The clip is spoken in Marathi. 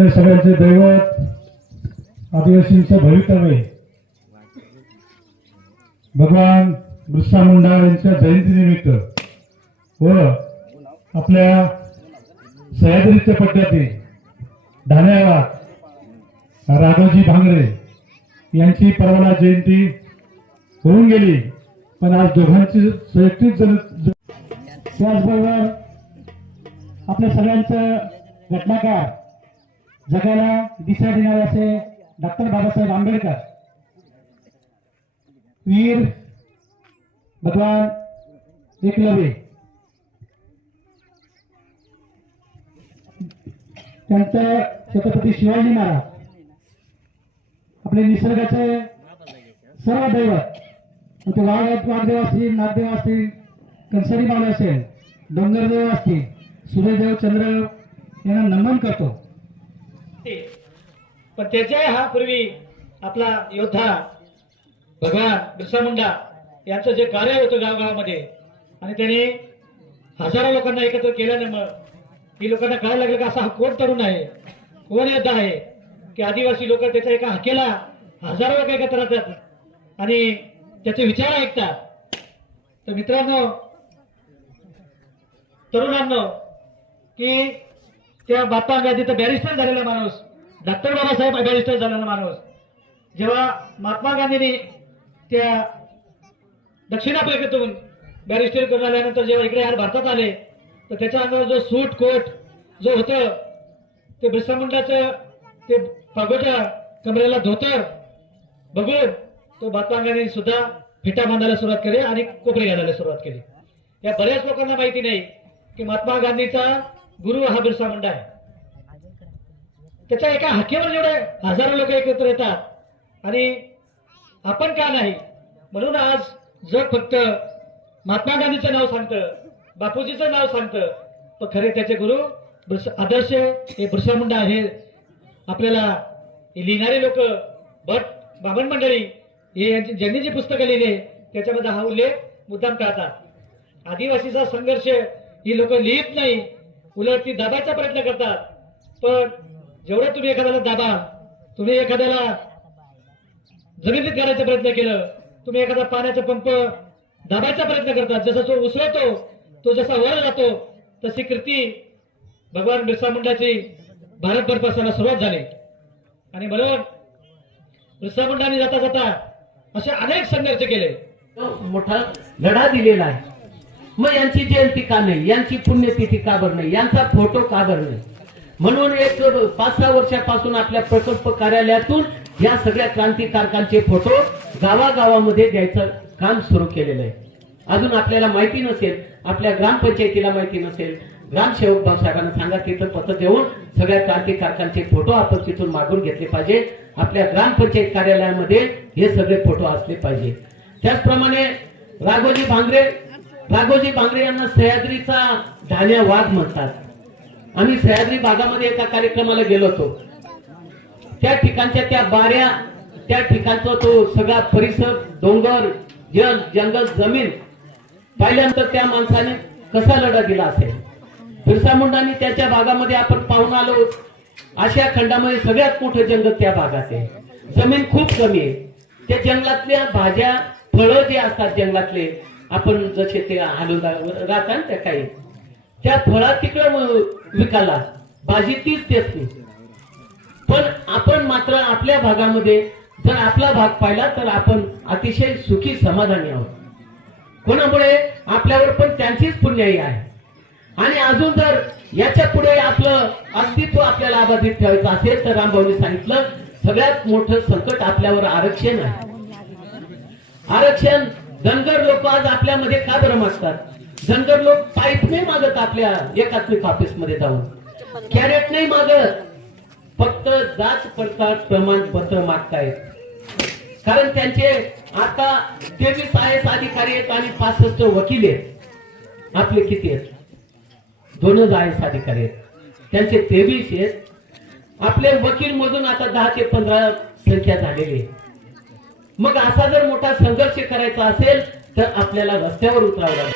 आपल्या सगळ्यांचे दैवत आदिवासींचं भवितव्य भगवान बिरसा मुंडा यांच्या जयंतीनिमित्त व आपल्या सह्याद्रीच्या पट्ट्यातील ढाण्यावाद राघोजी भांगरे यांची परवाला जयंती होऊन गेली, पण आज दोघांची संयुक्तिक त्याचबरोबर आपल्या सगळ्यांचं घटनाकार जगाला दिशा देणारे असे डॉक्टर बाबासाहेब आंबेडकर, वीर भगवान एकलव्य, त्यांचं छत्रपती शिवाजी महाराज, आपले निसर्गाचे सर्व दैवत, ते वाघदेव असतील, नागदेव असतील, कंसारी बाबा असेल, डोंगरदेव असतील, सूर्यदेव, चंद्रदेव यांना नमन करतो. पण त्याच्या हा पूर्वी आपला योद्धा भगवान बिरसा मुंडा यांचं जे कार्य होतं गावागावामध्ये, आणि त्याने हजारो लोकांना एकत्र केल्याने ही लोकांना कळायला लागलं की असा हा कोण तरुण आहे, कोण योद्धा आहे, की आदिवासी लोक त्याच्या एका हाकेला हजारो लोक एकत्र राहतात आणि त्याचे विचार ऐकतात. तर मित्रांनो, तरुणांनो, की त्या महात्मा गांधी तर बॅरिस्टर झालेला माणूस, डॉक्टर बाबासाहेब बॅरिस्टर झालेला माणूस, जेव्हा महात्मा गांधींनी त्या दक्षिण आफ्रिकेतून बॅरिस्टर करून आल्यानंतर जेव्हा इकडे भारतात आले, तर त्याच्या अंगावर जो सूट कोट जो होतं ते बिरसा मुंडाचं ते पागोच्या कमरेला धोतर बघून तो महात्मा गांधी सुद्धा फिटा बांधायला सुरुवात केली आणि कोपरे घालायला सुरुवात केली. या बऱ्याच लोकांना माहिती नाही की महात्मा गांधीचा गुरु हा बिरसा मुंडा आहे. त्याच्या एका हाकेवर जेवढे हजारो लोक एकत्र येतात आणि आपण का नाही, म्हणून आज जग फक्त महात्मा गांधीचं नाव सांगतं, बापूजीचं नाव सांगतं, पण खरे त्याचे गुरु आदर्श हे बिरसा मुंडा आहे. आपल्याला लिहिणारे लोक, भट बामण मंडळी हे ज्यांनी जी पुस्तकं लिहिले त्याच्यामध्ये हा उल्लेख मुद्दाम टाळतात. आदिवासीचा संघर्ष ही लोक लिहित नाही, उलट ती दाबायचा प्रयत्न करतात. पण जेवढं तुम्ही एखाद्याला दाबा, तुम्ही एखाद्याला जमिनीत गाडायचा प्रयत्न केलं, तुम्ही एखादा पाण्याचा पंप दाबायचा प्रयत्न करतात, जसा तो उसळतो, तो जसा वर जातो, तशी कीर्ती भगवान बिरसा मुंडाची भारतभर पसरायला सुरुवात झाली. आणि म्हणून बिरसा मुंडाने जाता जाता असे अनेक संघर्ष केले, मोठा लढा दिलेला आहे. मग यांची जयंती का नाही, यांची पुण्यतिथी का बरं नाही, यांचा फोटो का बरं नाही? म्हणून एक 5-6 वर्षापासून आपल्या प्रकल्प कार्यालयातून या सगळ्या क्रांतिकारकांचे फोटो गावागावामध्ये द्यायचं काम सुरू केलेलं आहे. अजून आपल्याला माहिती नसेल, आपल्या ग्रामपंचायतीला माहिती नसेल, ग्रामसेवक साहेबांना सांगा, तिथं पत्र देऊन सगळ्या क्रांतिकारकांचे फोटो आपण तिथून मागून घेतले पाहिजे. आपल्या ग्रामपंचायत कार्यालयामध्ये हे सगळे फोटो असले पाहिजे. त्याचप्रमाणे राघोजी भांगरे यांना सह्याद्रीचा ढाण्या वाघ म्हणतात. आम्ही सह्याद्री भागामध्ये एका कार्यक्रमाला गेलो होतो. त्या ठिकाणच्या त्या बाऱ्या, त्या ठिकाणचा तो सगळा परिसर, डोंगर, जंगल, जमीन पाहिल्यानंतर त्या माणसाने कसा लढा दिला असेल. बिरसा मुंडांनी त्याच्या भागामध्ये आपण पाहून आलो, आशिया खंडामध्ये सगळ्यात मोठं जंगल त्या भागात आहे. जमीन खूप कमी आहे. त्या जंगलातल्या भाज्या, फळं जे असतात जंगलातले, आपण जसे ते हलवून राहतात त्या काही, त्या फळा तिकडं विकायला, भाजी तीच तेच. पण आपण मात्र आपल्या भागामध्ये जर आपला भाग पाहिला तर आपण अतिशय सुखी समाधानी आहोत. कोणामुळे? आपल्यावर पण त्यांचीच पुण्याई आहे. आणि अजून जर याच्या पुढे आपलं अस्तित्व आपल्याला अबाधित ठेवायचं असेल तर रामभाऊने सांगितलं, सगळ्यात मोठं संकट आपल्यावर आरक्षण आहे. आरक्षण धनगर लोक आज आपल्यामध्ये का बरं मागतात? धनगर लोक पाईप नाही मागत आपल्या एकात्मिक ऑफिस मध्ये जाऊन, कॅरेट नाही मागत, फक्त जात पडताळ प्रमाणपत्र मागतायत. कारण त्यांचे आता 23 IAS अधिकारी आहेत आणि 65 वकील आहेत. आपले किती आहेत? 2 IAS अधिकारी आहेत, त्यांचे 23 आहेत. आपले वकील मधून आता 10 ते 15 संख्या झालेली आहे. मग असा जर मोठा संघर्ष करायचा असेल तर आपल्याला रस्त्यावर उतरावं लागेल.